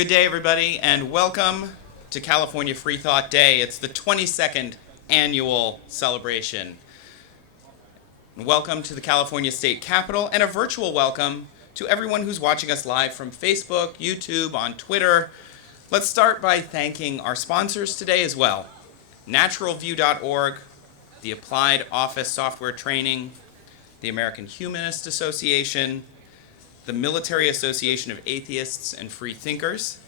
Good day, everybody, and welcome to California Freethought Day. It's the 22nd annual celebration. Welcome to the California State Capitol, and a virtual welcome to everyone who's watching us live from Facebook, YouTube, on Twitter. Let's start by thanking our sponsors today as well. naturalview.org, the Applied Office Software Training, the American Humanist Association, the Military Association of Atheists and Free Thinkers,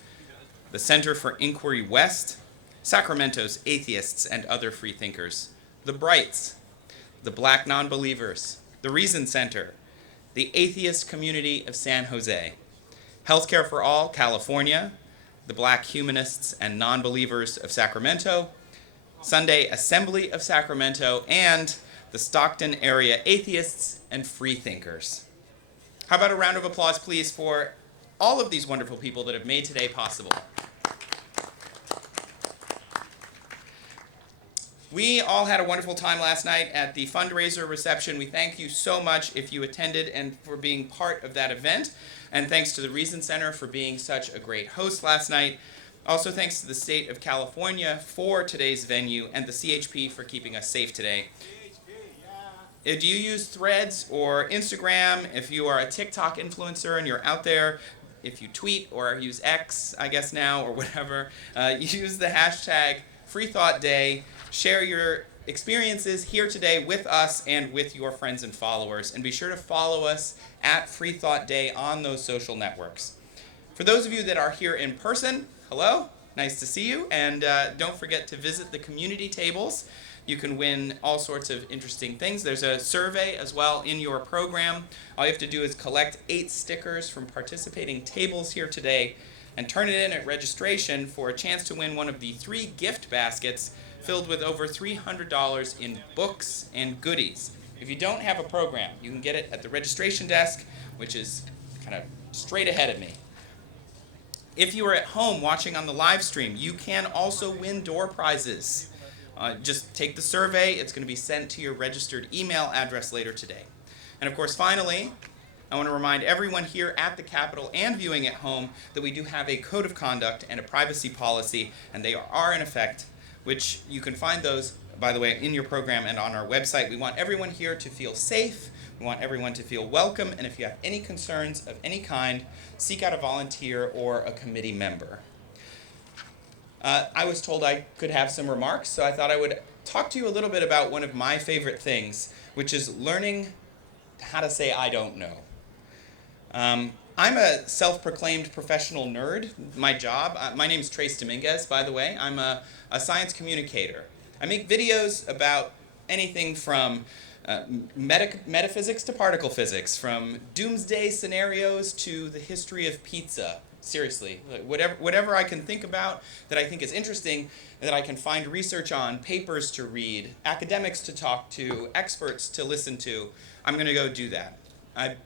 the Center for Inquiry West, Sacramento's Atheists and Other Free Thinkers, the Brights, the Black Nonbelievers, the Reason Center, the Atheist Community of San Jose, Healthcare for All, California, the Black Humanists and Nonbelievers of Sacramento, Sunday Assembly of Sacramento, and the Stockton Area Atheists and Free Thinkers. How about a round of applause, please, for all of these wonderful people that have made today possible. We all had a wonderful time last night at the fundraiser reception. We thank you so much if you attended and for being part of that event. And thanks to the Reason Center for being such a great host last night. Also thanks to the state of California for today's venue and the CHP for keeping us safe today. Do you use Threads or Instagram? If you are a TikTok influencer and you're out there, if you tweet or use X, I guess now, or whatever, use the hashtag FreeThoughtDay. Share your experiences here today with us and with your friends and followers. And be sure to follow us at FreeThoughtDay on those social networks. For those of you that are here in person, hello, nice to see you. And don't forget to visit the community tables. You can win all sorts of interesting things. There's a survey as well in your program. All you have to do is collect 8 stickers from participating tables here today and turn it in at registration for a chance to win one of the 3 gift baskets filled with over $300 in books and goodies. If you don't have a program, you can get it at the registration desk, which is kind of straight ahead of me. If you are at home watching on the live stream, you can also win door prizes. Just take the survey. It's going to be sent to your registered email address later today. And of course, finally, I want to remind everyone here at the Capitol and viewing at home that we do have a code of conduct and a privacy policy, and they are in effect, which you can find those, by the way, in your program and on our website. We want everyone here to feel safe. We want everyone to feel welcome. And if you have any concerns of any kind, seek out a volunteer or a committee member. I was told I could have some remarks, so I thought I would talk to you a little bit about one of my favorite things, which is learning how to say I don't know. I'm a self-proclaimed professional nerd. My job, my name is Dominguez, by the way. I'm a science communicator. I make videos about anything from metaphysics to particle physics, from doomsday scenarios to the history of pizza. Seriously, whatever I can think about that I think is interesting, that I can find research on, papers to read, academics to talk to, experts to listen to, I'm going to go do that. I've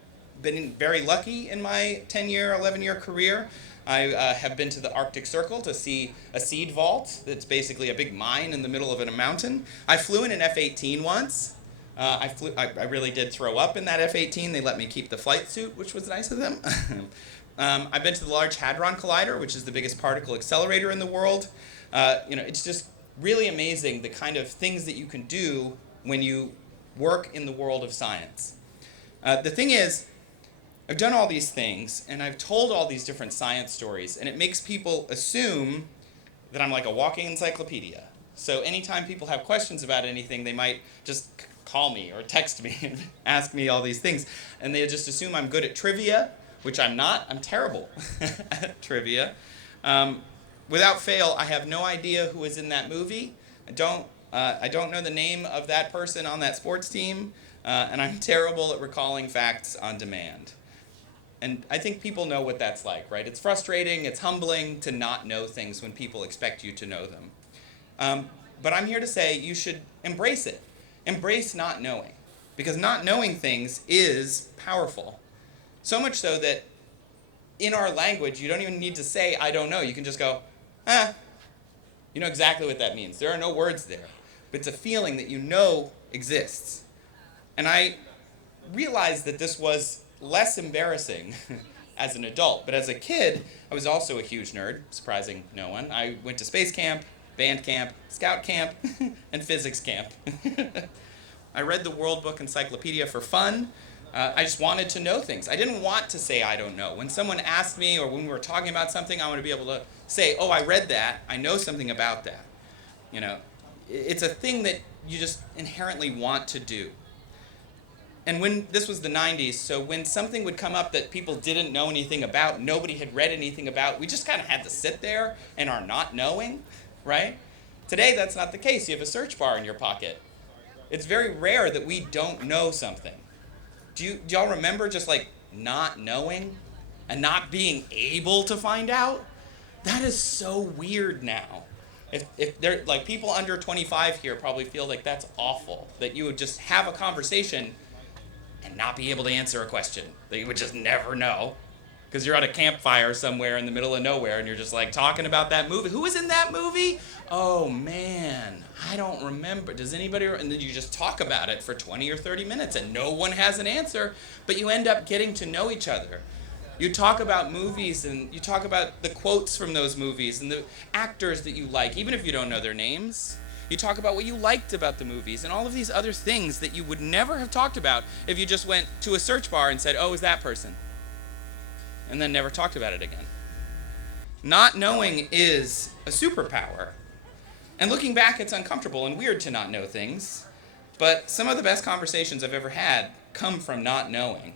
been very lucky in my 10-year, 11-year career. I have been to the Arctic Circle to see a seed vault that's basically a big mine in the middle of a mountain. I flew in an F-18 once. I really did throw up in that F-18. They let me keep the flight suit, which was nice of them. I've been to the Large Hadron Collider, which is the biggest particle accelerator in the world. It's just really amazing the kind of things that you can do when you work in the world of science. The thing is, I've done all these things, and I've told all these different science stories, and it makes people assume that I'm like a walking encyclopedia. So anytime people have questions about anything, they might just call me or text me and ask me all these things, and they just assume I'm good at trivia, which I'm not. I'm terrible at trivia. Without fail, I have no idea who was in that movie. I don't know the name of that person on that sports team, and I'm terrible at recalling facts on demand. And I think people know what that's like, right? It's frustrating, it's humbling to not know things when people expect you to know them. But I'm here to say you should embrace it. Embrace not knowing. Because not knowing things is powerful. So much so that in our language, you don't even need to say, I don't know. You can just go, You know exactly what that means. There are no words there. But it's a feeling that you know exists. And I realized that this was less embarrassing as an adult. But as a kid, I was also a huge nerd, surprising no one. I went to space camp, band camp, scout camp, and physics camp. I read the World Book Encyclopedia for fun. I just wanted to know things. I didn't want to say I don't know. When someone asked me or when we were talking about something, I want to be able to say, oh, I read that. I know something about that. You know, it's a thing that you just inherently want to do. And when this was the 90s, so when something would come up that people didn't know anything about, nobody had read anything about, we just kind of had to sit there and are not knowing, right? Today, that's not the case. You have a search bar in your pocket. It's very rare that we don't know something. Do y'all remember just like not knowing and not being able to find out? That is so weird now. If they're like people under 25 here probably feel like that's awful, that you would just have a conversation and not be able to answer a question, that you would just never know because you're at a campfire somewhere in the middle of nowhere and you're just like talking about that movie. Who was in that movie? Oh man, I don't remember. Does anybody? And then you just talk about it for 20 or 30 minutes and no one has an answer, but you end up getting to know each other. You talk about movies and you talk about the quotes from those movies and the actors that you like, even if you don't know their names. You talk about what you liked about the movies and all of these other things that you would never have talked about if you just went to a search bar and said, oh, is that person? And then never talked about it again. Not knowing is a superpower. And looking back, it's uncomfortable and weird to not know things. But some of the best conversations I've ever had come from not knowing.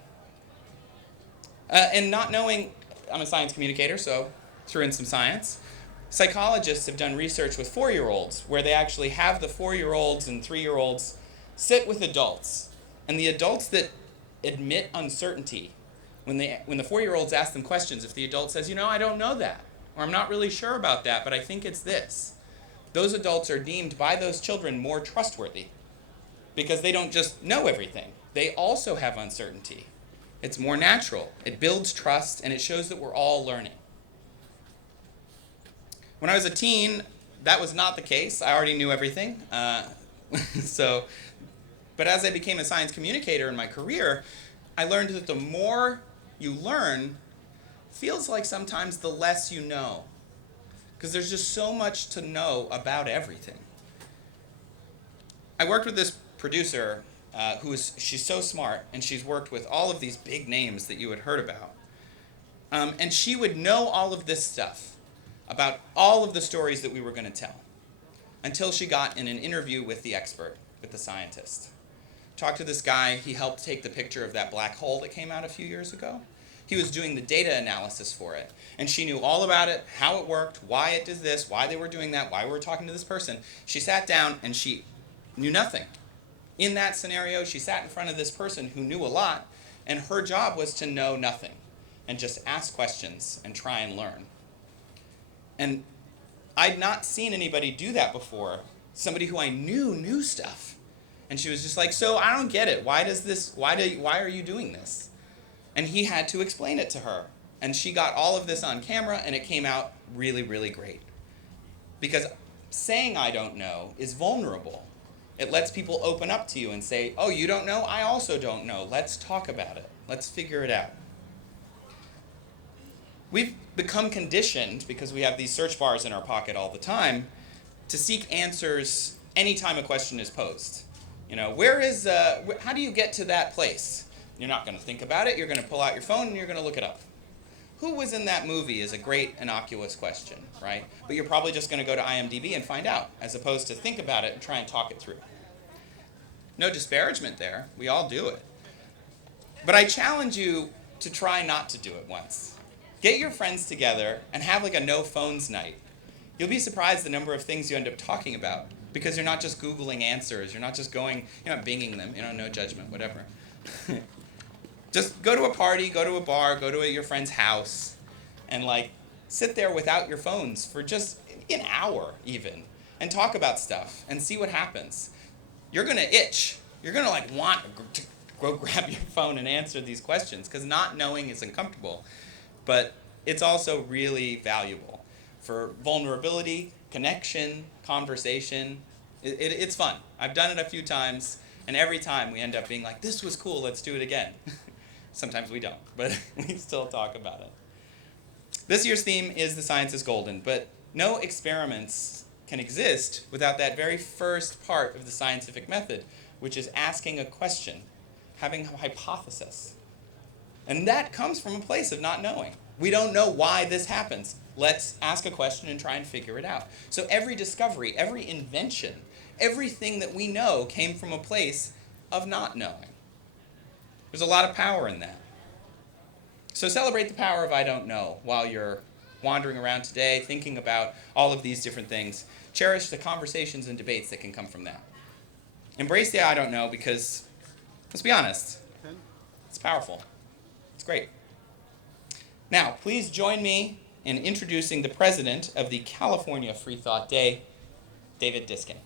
And not knowing, I'm a science communicator, so threw in some science. Psychologists have done research with 4-year-olds where they actually have the 4-year-olds and 3-year-olds sit with adults. And the adults that admit uncertainty, when the 4-year-olds ask them questions, if the adult says, you know, I don't know that, or I'm not really sure about that, but I think it's this, those adults are deemed by those children more trustworthy because they don't just know everything. They also have uncertainty. It's more natural. It builds trust, and it shows that we're all learning. When I was a teen, that was not the case. I already knew everything. But as I became a science communicator in my career, I learned that the more you learn, feels like sometimes the less you know. Because there's just so much to know about everything. I worked with this producer she's so smart, and she's worked with all of these big names that you had heard about. And she would know all of this stuff about all of the stories that we were going to tell until she got in an interview with the expert, with the scientist. Talked to this guy. He helped take the picture of that black hole that came out a few years ago. He was doing the data analysis for it, and she knew all about it, how it worked, why it did this, why they were doing that, why we were talking to this person. She sat down and she knew nothing. In that scenario, she sat in front of this person who knew a lot, and her job was to know nothing and just ask questions and try and learn. And I'd not seen anybody do that before. Somebody who I knew stuff. And she was just like, so I don't get it. Why are you doing this? And he had to explain it to her. And she got all of this on camera, and it came out really, really great. Because saying I don't know is vulnerable. It lets people open up to you and say, oh, you don't know? I also don't know. Let's talk about it. Let's figure it out. We've become conditioned, because we have these search bars in our pocket all the time, to seek answers anytime a question is posed. You know, how do you get to that place? You're not going to think about it. You're going to pull out your phone and you're going to look it up. Who was in that movie is a great innocuous question, right? But you're probably just going to go to IMDb and find out, as opposed to think about it and try and talk it through. No disparagement there. We all do it. But I challenge you to try not to do it once. Get your friends together and have like a no phones night. You'll be surprised the number of things you end up talking about, because you're not just Googling answers. You're not just you're not binging them, no judgment, whatever. Just go to a party, go to a bar, go to your friend's house, and sit there without your phones for just an hour even, and talk about stuff and see what happens. You're gonna itch. You're gonna want to go grab your phone and answer these questions, because not knowing is uncomfortable, but it's also really valuable for vulnerability, connection, conversation. It's fun. I've done it a few times, and every time we end up being like, this was cool, let's do it again. Sometimes we don't, but we still talk about it. This year's theme is The Science is Golden, but no experiments can exist without that very first part of the scientific method, which is asking a question, having a hypothesis. And that comes from a place of not knowing. We don't know why this happens. Let's ask a question and try and figure it out. So every discovery, every invention, everything that we know came from a place of not knowing. There's a lot of power in that. So celebrate the power of I don't know while you're wandering around today, thinking about all of these different things. Cherish the conversations and debates that can come from that. Embrace the I don't know because, let's be honest, it's powerful. It's great. Now, please join me in introducing the president of the California Freethought Day, David Diskin.